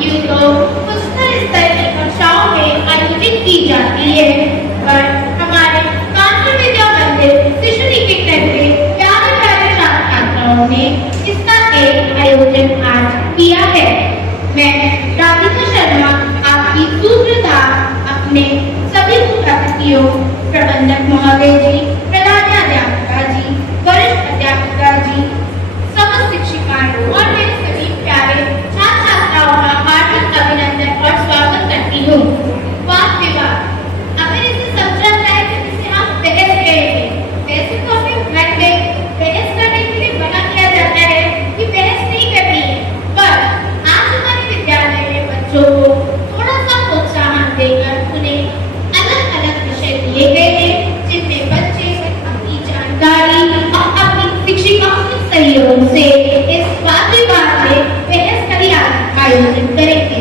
यूँ तो उच्चतर स्तर की कक्षाओं में आयोजित की जाती है, पर हमारे कानपुर विद्या मंदिर शिशु निकेतन के प्यारे प्यारे छात्र छात्राओं ने इसका एक आयोजन आज किया है। मैं राधिका शर्मा आपकी सूत्रधार अपने सभी उपस्थितियों, प्रबंधक महोदय जी, प्रधानाध्यापिका जी, वरिष्ठ अध्यापिका जी, समस्त शिक्षिकाओं और मेरे सभी प्यारे छात्र छात्राओं का हार्दिक अभिनंदन और स्वागत करती हूँ। वाद विवाद, अगर इसे समझा जाए तो इसे हम बहस कहेंगे। वैसे तो हमें घर में बहस करने के लिए मना किया जाता है कि बहस नहीं करनी है, पर आज हमारे विद्यालय में बच्चों को थोड़ा सा प्रोत्साहन देकर उन्हें अलग अलग विषय दिए गए हैं, जिनमें बच्चे अपनी जानकारी और अपनी शिक्षिकाओं के सहयोग से इस वाद विवाद में बहस का आयोजन करेंगे।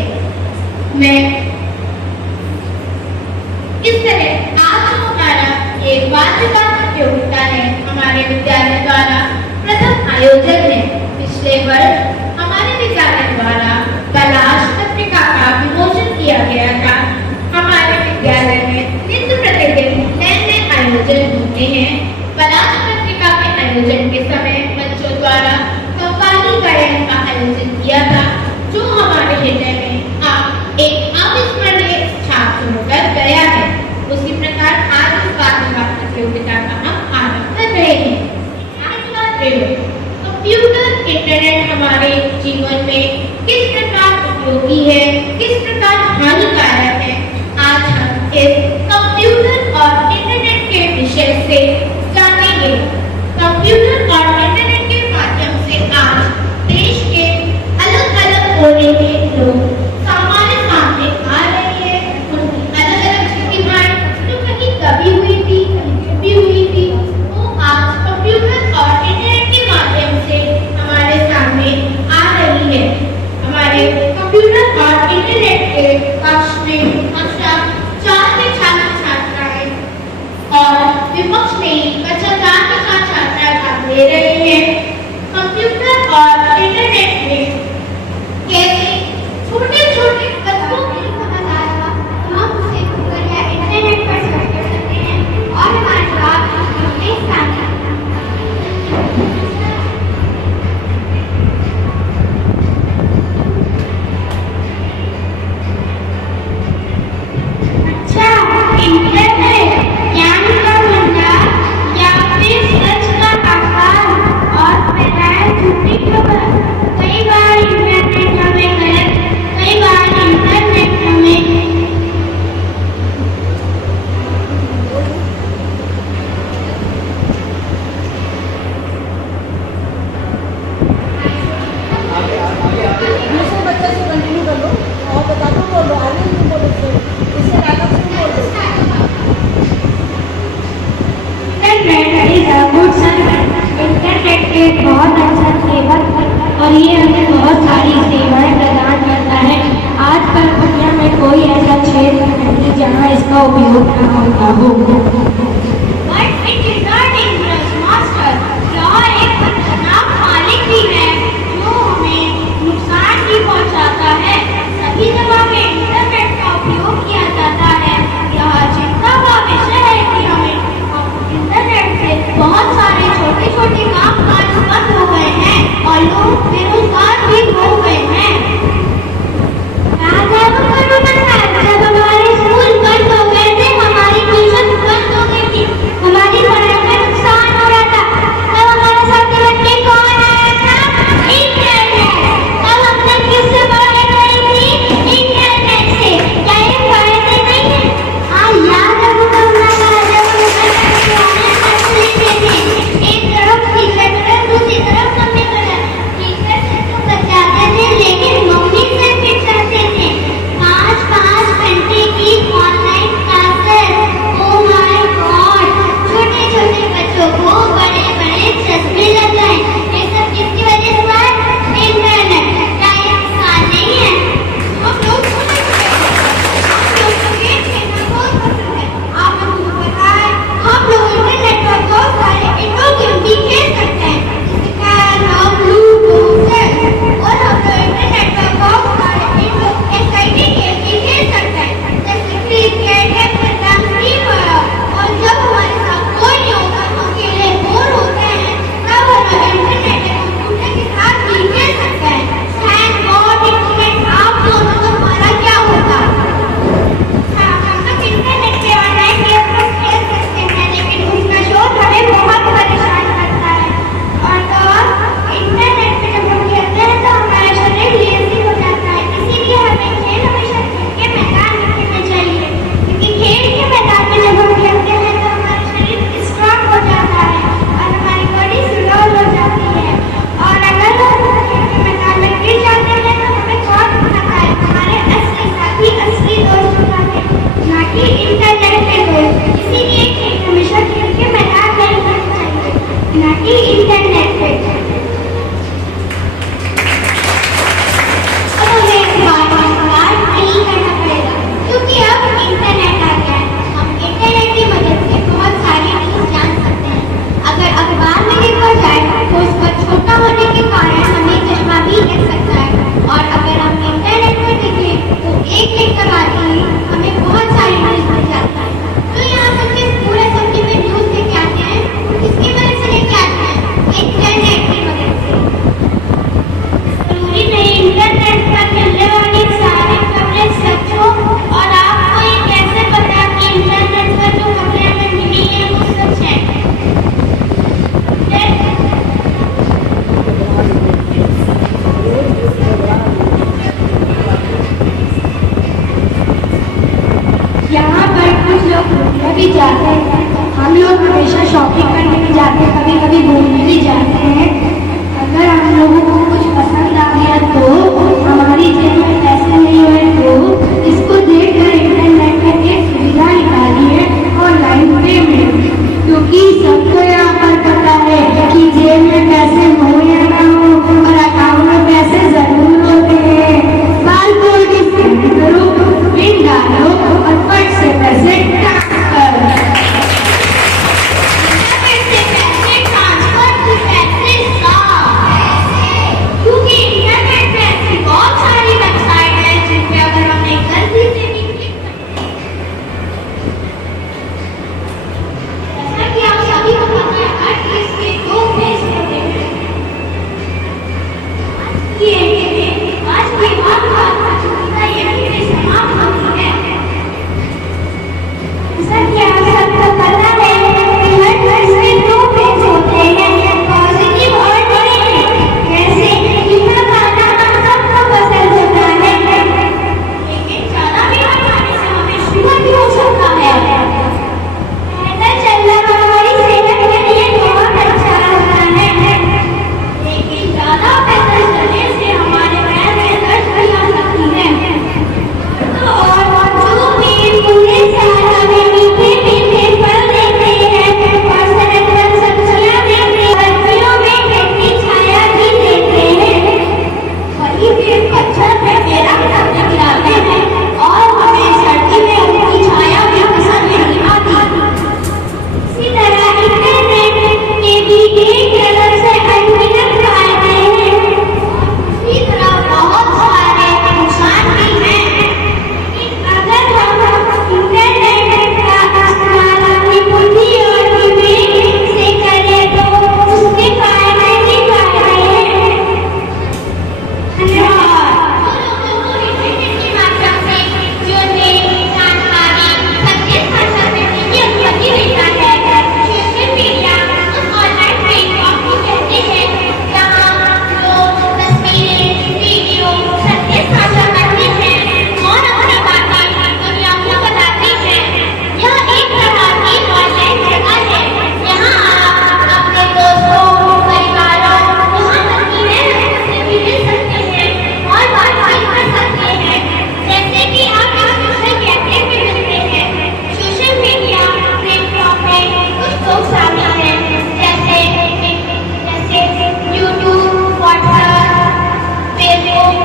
मैं इस तरह आज जो हमारा ये वाद विवाद प्रतियोगिता है, हमारे विद्यालय द्वारा प्रथम आयोजन है। पिछले वर्ष हमारे विद्यालय द्वारा कलाश पत्रिका का विमोचन किया गया था। हमारे विद्यालय में नित्य प्रतिदिन नए नए आयोजन होते हैं। कलाश पत्रिका के आयोजन के समय बच्चों द्वारा कव्वाली गायन का आयोजन किया था, जो हमारे हृदय में एक अविस्मरणीय छाप छोड़कर गया है। उसी प्रकार आज इस वाद विवाद प्रतियोगिता का हम आरंभ कर रहे हैं। आज का प्रयोग, कंप्यूटर इंटरनेट हमारे जीवन में किस प्रकार उपयोगी है, किस प्रकार हानिकारक है, आज हम इस कंप्यूटर और इंटरनेट के विषय से जानेंगे। कंप्यूटर और इंटरनेट के माध्यम से आज देश के अलग अलग कोने के लोग हमारे सामने आ रहे हैं। उनकी अलग अलग प्रतिभाएं जो कहीं दबी हुई थी, कहीं छिपी हुई थी, वो आज कंप्यूटर और इंटरनेट के माध्यम से हमारे सामने आ रही है। हमारे कंप्यूटर और इंटरनेट के कक्ष में कक्षा 4 के छात्र छात्राएं और विपक्ष में कक्षा 4 के छात्र छात्राएं भाग ले रहे हैं। कंप्यूटर और इंटरनेट में कैसे छोटे छोटे कदमों की समझ आएगा, हम उसे गूगल या इंटरनेट पर सर्च कर सकते हैं और हमारे साथ अपने साझा इंटरनेट ज्ञान का भंडार या फिर सच का आकार और फैलाए झूठी खबर। कई बार इंटरनेट हमें गलत, कई बार इंटरनेट हमें दूसरे बच्चे से कंटिन्यू कर लो और बता दो, बोलो आगे नहीं बोलो, इससे डायलॉग से बोल दो। Internet is a good service. Internet एक बहुत अच्छा सेवक और ये हमें बहुत सारी सेवाएं प्रदान करता है। आजकल दुनिया में कोई ऐसा क्षेत्र नहीं जहाँ इसका उपयोग न होता हो। But it is not dangerous, master. यह एक खतरनाक मालिक भी है जो हमें नुकसान भी पहुँचाता है। सभी जगह में इंटरनेट का उपयोग किया जाता है। यह चिंता का विषय है कि हमें इंटरनेट से बहुत सारे छोटे छोटे काम काज बंद हो गए हैं और लोग बेरोजगार भी हो गए हैं। जब हमारे स्कूल बंद हो गए थे, हमारी ट्यूशन बंद कभी जाते हैं, हम लोग हमेशा शॉपिंग करने भी जाते हैं, कभी कभी घूमने भी जाते हैं। अगर हम लोगों को कुछ पसंद आ गया तो हमारी जेब में पैसे नहीं हुए तो इसको देखकर इंटरनेट में एक सुविधा निकाली है, ऑनलाइन पेमेंट। क्योंकि सबको यहाँ पर पता है कि जेब में पैसे हो या ना हो और अकाउंट में पैसे जरूर होते हैं। बाल कोड स्कैन करो, पिन डालो और फट से पैसे ट्रांसफर। क्योंकि इंटरनेट पे ऐसी बहुत सारी वेबसाइट है जिन पे अगर हमने गलती से भी क्लिक कर जैसा कि आप सभी को पता है हर चीज के दो फेस होते हैं। आज की बात ये समाप्त होती है। जैसा कि आप सबको पता है कि हर चीज के दो फेस होते हैं, पॉजिटिव और नेगेटिव। जैसे मीठा खाना हम सबको पसंद होता है, लेकिन ज्यादा मीठा खाने से हमें शुगर भी हो सकता है। पैदल चलना हमारी सेहत के लिए बहुत अच्छा होता है, लेकिन ज्यादा पैदल चलने से हमारे पैर में दर्द भी आ सकती है। और जो भी पूरे साल में मीठे मीठे फल देते हैं और सेहतमंद सब्जियां देते हैं, सर्दियों में ठंडी छाया भी देते हैं। वही पेड़ पत्थर पे मेरा पत्थर गिराते हैं और हमें सर्दी में उनकी छाया भी पसंद नहीं आती। इसी तरह इंटरनेट के भी एक अलग से अनगिनत फायदे हैं। इसी तरह बहुत सारे नुकसान भी हैं। अगर हम इंटरनेट का इस्तेमाल अपनी बुद्धि और विवेक से करें तो उसके फायदे ही फायदे हैं। इंटरनेट के माध्यम से जो नई जानकारी सत्य भाषा में की अनुमति देता है। सोशल मीडिया उस ऑनलाइन प्लेटफॉर्म को कहते हैं जहां लोग तस्वीरें, वीडियो सत्य भाषा करते हैं और अपनी बातें दुनिया को बताते हैं। यह एक प्रकार की ऑनलाइन जगह है जहां आप अपने दोस्तों, परिवारों, वहां तक कि से भी मिल सकते हैं और बातचीत कर सकते हैं। जैसे कि आप एक सोशल कैफे में मिलते हैं। सोशल मीडिया प्लेटफॉर्म में कुछ लोग शामिल हैं जैसे यूट्यूब, व्हाट्सएप, फेसबुक,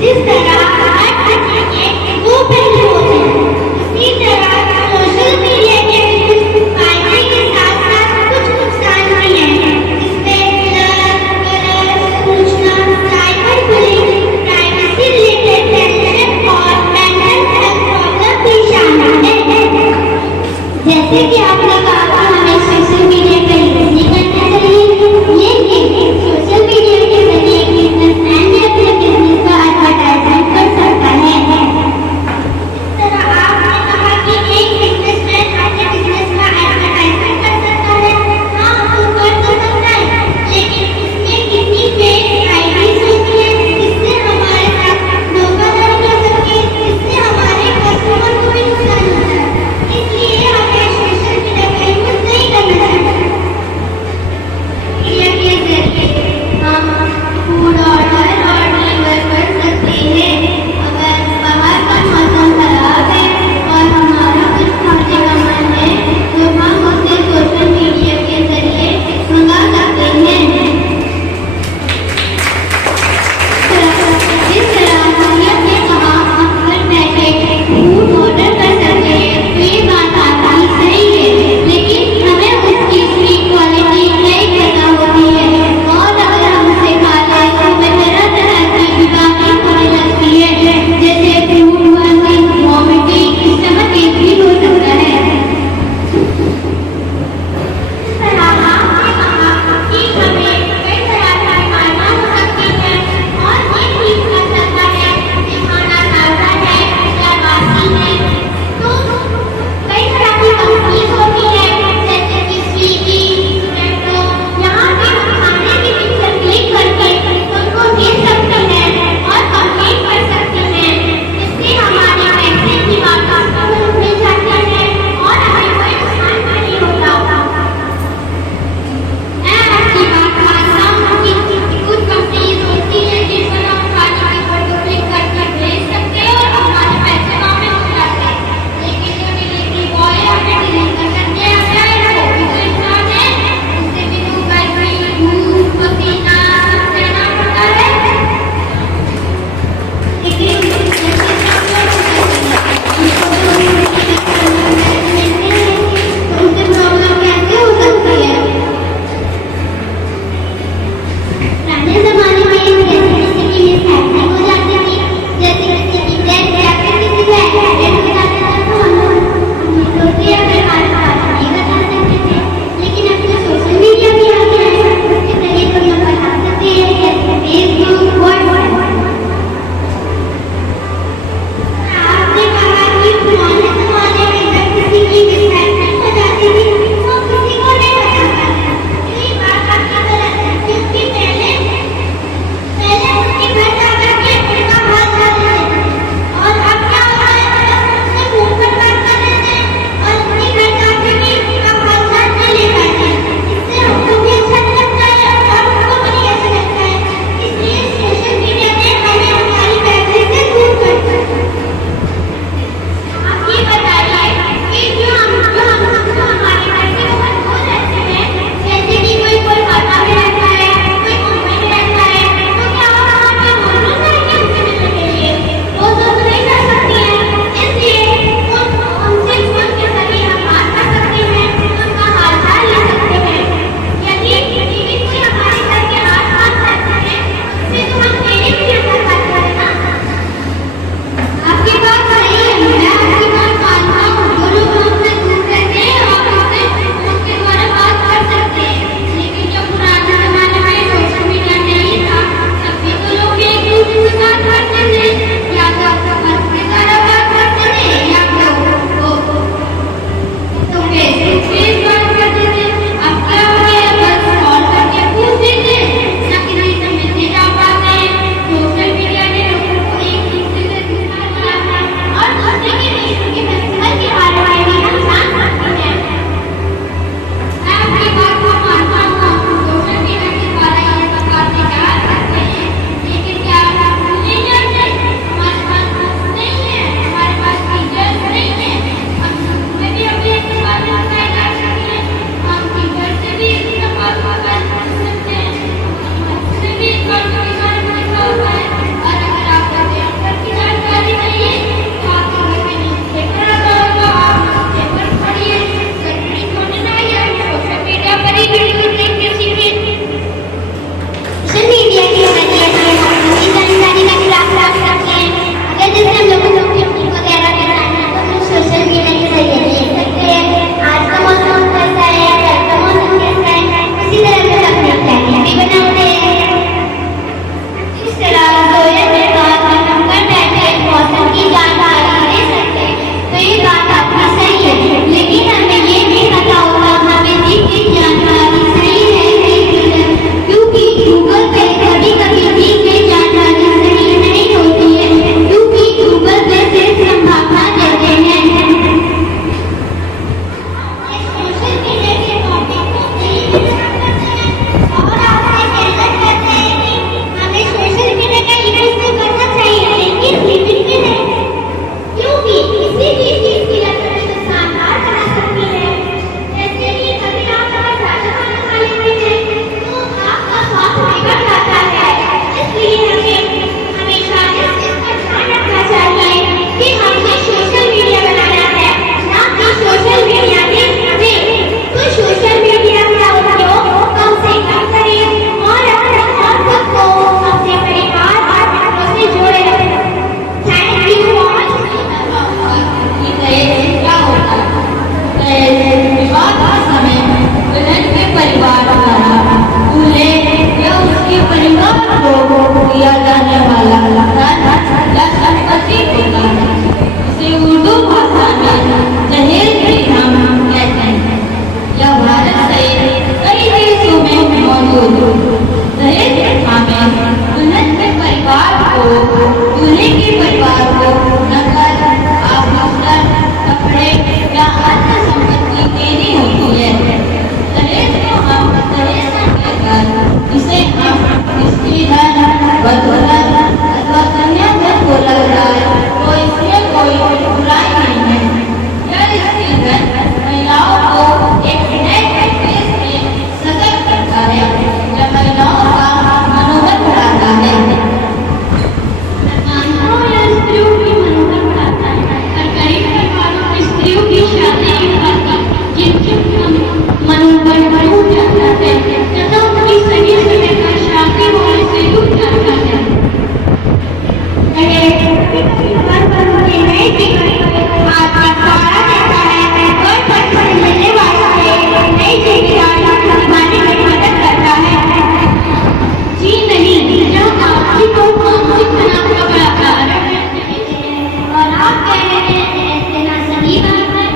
जिस तरह हर घटना के दो पहलू होते हैं, उसी तरह सोशल मीडिया के कुछ फायदे के साथ साथ कुछ नुकसान भी हैं। इसमें गलत सूचना, cyber bullying, privacy related tension और मेंटल हेल्थ प्रॉब्लम भी शामिल हैं। जैसे कि आपने कहा था हमें सोशल मीडिया का यूज नहीं करना चाहिए, लेकिन सोशल मीडिया के जरिए बिजनेसमैन भी अपने बिजनेस का एडवर्टाइजमेंट कर सकता है। इस तरह आपने कहा कि को, दूल्हे के परिवार को नकद, आभूषण, कपड़े या अन्य संपत्ति देनी होती है। दहेज को हम दहेज न कहकर इसे हम स्त्री धन, वधू धन अथवा कन्या धन बोला जाए तो इसमें कोई बुराई नहीं है। यह स्त्री धन महिलाओं को एक नए परिवेश में सजग करता है, यह महिलाओं का मनोबल बढ़ाता है। महिलाओं या स्त्रियों की मनोबल बढ़ाता है और गरीब परिवारों की स्त्रियों की शादी जिनके मनोबल टूट जाता है तथा उनकी सही समय पर शादी होने से रुक जाता है। घर पर उनके नए जीवन को आर्थिक सहारा देता है और घर पर मिलने वाले नई जिम्मेदारियों को निभाने में मदद करता है। जी नहीं, यह आर्थिक और मानसिक तनाव का बड़ा कारण है और आप कह रहे हैं ऐसे ना सही बात है।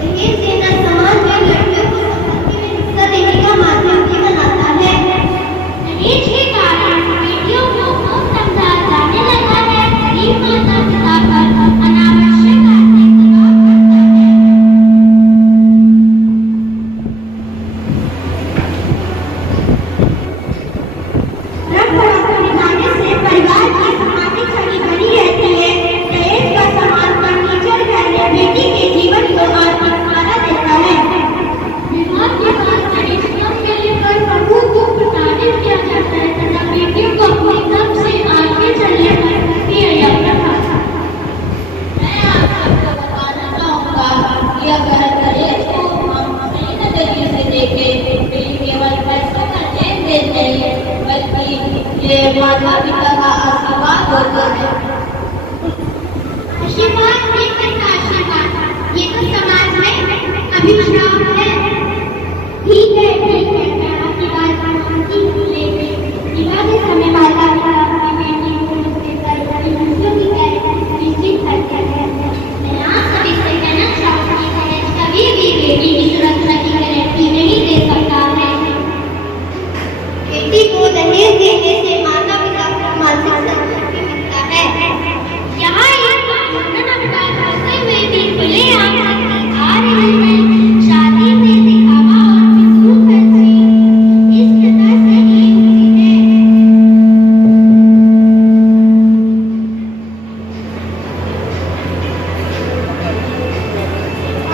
दहेज देना समाज में लड़कियों को संपत्ति में हिस्सा देने का माध्यम भी बनाता है। दहेज के कारण बेटियों को कम समझा जाने लगा है। गरीब माता पिता पर अनावश्यक आर्थिक दबाव पड़ता है। परंपरा को निभाने से परिवार की सामाजिक छवि बनी रहती है। दहेज का सम्मान फर्नीचर पहले बेटी के जीवन को आर्थिक सहारा देता है। विवाह के बाद दहेजियों के लिए पर बहू को प्रताड़ित किया जाता है तथा बेटियों को अपने दम से आगे चलने पर दिया जाता है। मैं आप सबको बताना चाहूँगा कि अगर दहेज को हम सही नजरिए से देखें तो ये केवल पैसों का लेन देन नहीं बल्कि ये माता पिता का आशीर्वाद होता है। आशीर्वाद देकर का आशीर्वाद, ये तो समाज में अभिशाप है। ठीक है, मैं आपकी बात मानती हूँ, लेकिन विवाह के समय माता पिता अपनी बेटी को देकर बड़ी खुशियों की तैयारी निश्चित करते हैं। मैं आप सभी से कहना चाहूंगी दहेज कभी भी बेटी की सुरक्षा की गारंटी नहीं दे सकता है। बेटी को दहेज देने से माता पिता को मानसिक संतुष्टि मिलता है। यहाँ एक कानूनन अपराध होते हुए भी खुलेआम होती आ रही है। शादी में दिखावा और फिजूल खर्ची इस प्रथा से ही हुई है।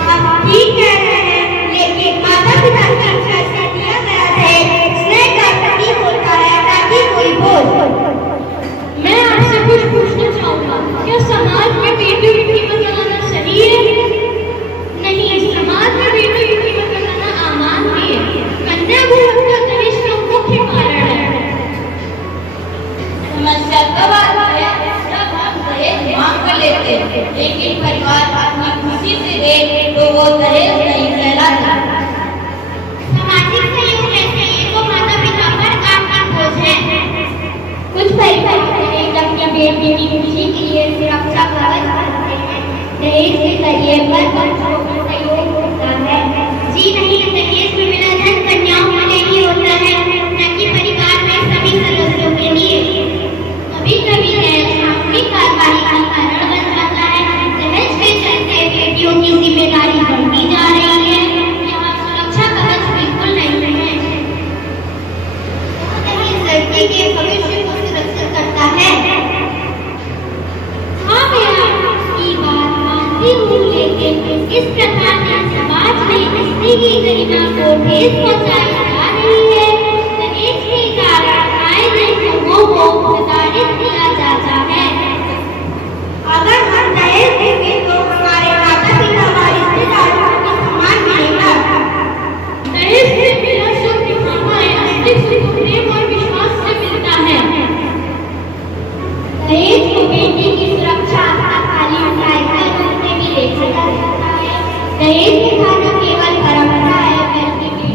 आप ठीक कह रहे हैं, लेकिन माता पिता की इच्छा से दिया गया दहेज स्नेह का प्रतीक होता है, ना कि कोई बोझ। मैं आपसे कुछ पूछना चाहूँगा, क्या समाज में बेटियों की कीमत लगाना सही है? नहीं, समाज में बेटियों की कीमत लगाना अमान्य है। कन्या भ्रूण हत्या दहेज का मुख्य कारण है। समस्या तब आती है जब हम दहेज मांग कर लेते हैं लेकिन परिवार अपनी खुशी से दे तो वो दहेज नहीं कहलाता। सामाजिक सहयोग जैसे ये तो माता पिता पर आर्थिक बोझ है। कुछ परिवारों में अपनी बेटी की खुशी के लिए सुरक्षा कवच करते हैं। दहेज के जरिए पर बच्चों का सहयोग होता है। जी नहीं, दहेज में मिला धन कन्याओं के लिए ही होता है, न कि परिवार में सभी सदस्यों के लिए। कभी कभी दहेज कानूनी कार्रवाई का कारण बन जाता है। दहेज के चलते बेटियों की जिम्मेदारी बढ़ती जा रही है। यहाँ सुरक्षा कवच बिल्कुल नहीं है। दहेज लड़की के भविष्य को सुरक्षित करता है। हाँ, मैं आपकी बात मानती हूँ, लेकिन इस प्रकार से समाज में स्त्री की गरिमा को ठेस पहुँचाई जा रही है। दहेज के कारण आए दिन लोगों को प्रताड़ित किया जाता है। अगर हम दहेज देंगे तो हमारे माता पिता व रिश्तेदारों को सम्मान मिलेगा। दहेज से मिला सुख दिखावा असली सुख प्रेम और विश्वास से मिलता है। दहेज को बेटी की सुरक्षा का खाली उठाए के रूप में भी देखा जा सकता है। दहेज की खाना केवल परंपरा है, बल्कि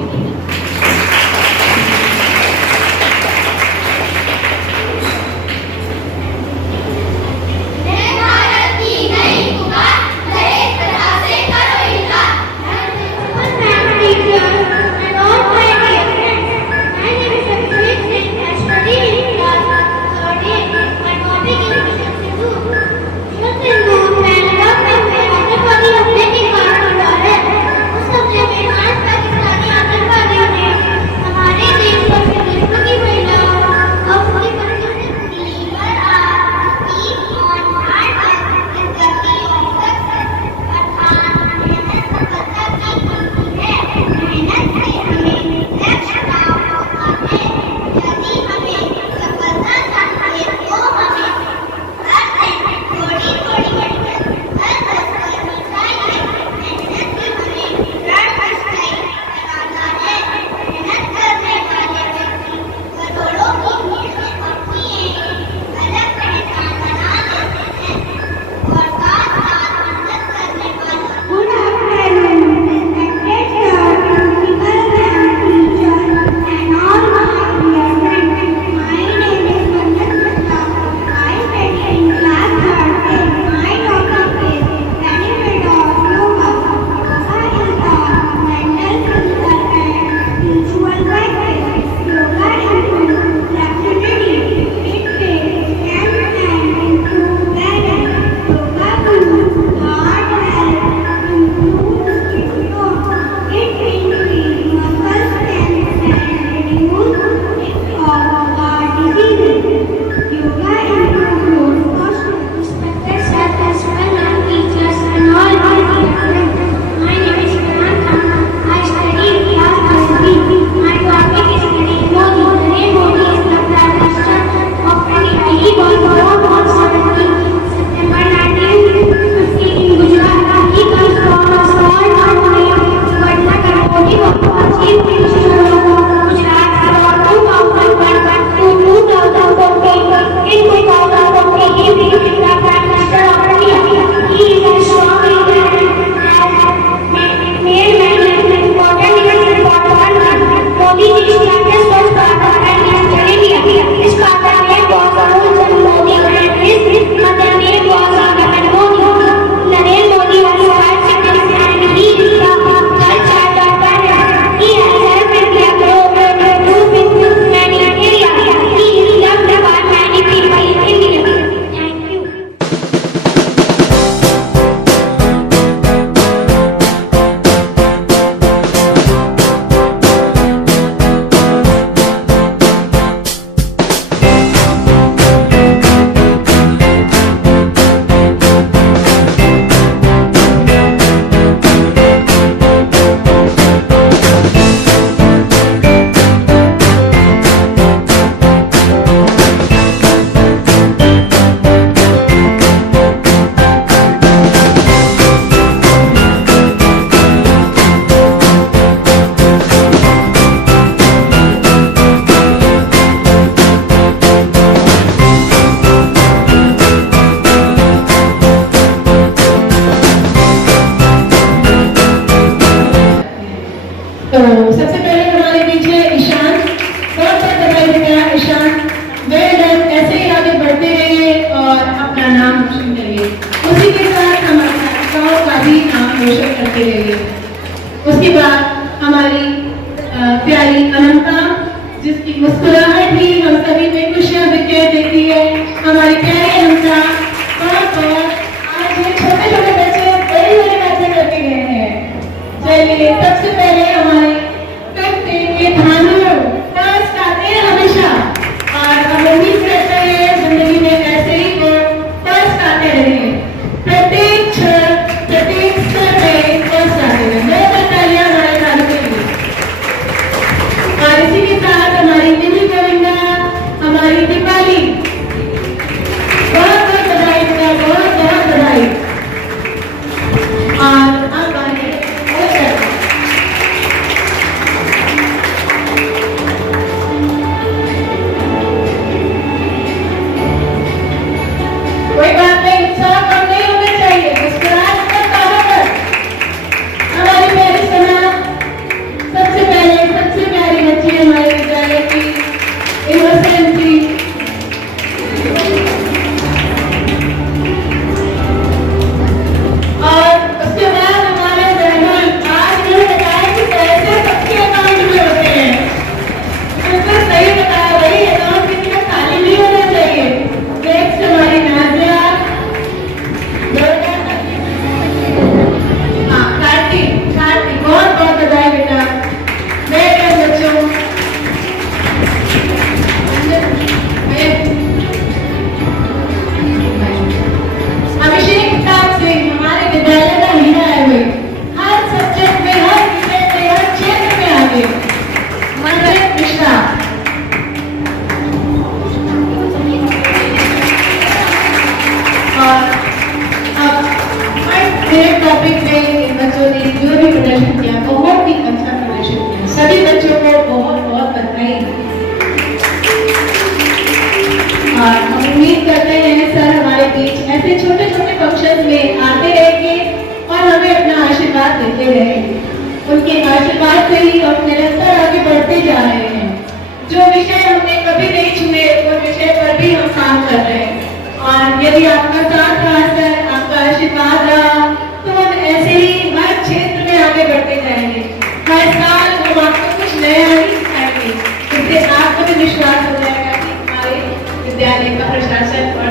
बढ़ते रहिए और अपना नाम रोशन करिए। उसी के साथ हमारे छात्राओं का भी नाम रोशन करते रहिए। उसके बाद हमारी प्यारी अनंता, जिसकी मुस्कुराहट भी हम सभी में खुशियां बिखेर देती है। हमारी प्यारी अनंता, बहुत आज ये छोटे छोटे बच्चे बड़ी बड़ी बातें करके गए हैं। चलिए सबसे पहले हमारे करते के भानु फर्स्ट आते हैं हमेशा, और हम उम्मीद करते हैं जिंदगी में ऐसे ही वो फर्स्ट आते रहे, प्रत्येक क्षण प्रत्येक स्तर में फर्स्ट आते रहे। बहुत तालियां हमारे भानु के लिए। और इसी के साथ हमारी निधि गोविंदा, हमारी दीपाली, बहुत बहुत बधाई बेटा, बहुत बहुत बधाई। और अब आगे कोई बात नहीं, उत्साह कम नहीं होना चाहिए, मुस्कुराहट का बराबर। हमारी प्यारी सना, सबसे पहले सबसे प्यारी बच्ची हमारे विद्यालय की इनोसेंट थी। और उसके बाद हमारे जहनुल, आज इन्होंने बताया कि पैसे सबके अकाउंट में होते हैं। बिल्कुल सही बताया, वही अकाउंट किसी का खाली नहीं होना चाहिए। नेक्स्ट हमारी नाजिया, कार्तिक, बहुत बहुत बधाई बेटा। मेरे बच्चों, अभिषेक प्रताप सिंह हमारे विद्यालय का हीरा है। वे हर सब्जेक्ट में, हर विषय में, हर क्षेत्र में आगे। मनोज मिश्रा, और अब मेरे टॉपिक में इन बच्चों ने जो भी प्रदर्शन किया बहुत ही अच्छा प्रदर्शन किया। सभी बच्चों को बहुत बहुत बधाई। और हम उम्मीद करते हैं सर हमारे बीच ऐसे छोटे छोटे फंक्शन में आते रहेंगे और हमें अपना आशीर्वाद देते रहेंगे। उनके आशीर्वाद से ही हम निरंतर आगे बढ़ते जा रहे हैं। जो विषय हमने कभी नहीं छुए उस विषय पर भी हम काम कर रहे हैं। और यदि आपका साथ रहा सर, आपका आशीर्वाद रहा, तो हम ऐसे ही हर क्षेत्र में आगे बढ़ते जाएंगे। हर साल हम आपको कुछ नया ही सिखाएंगे, जिससे आपको भी विश्वास हो जाएगा कि हमारे विद्यालय का प्रशासन और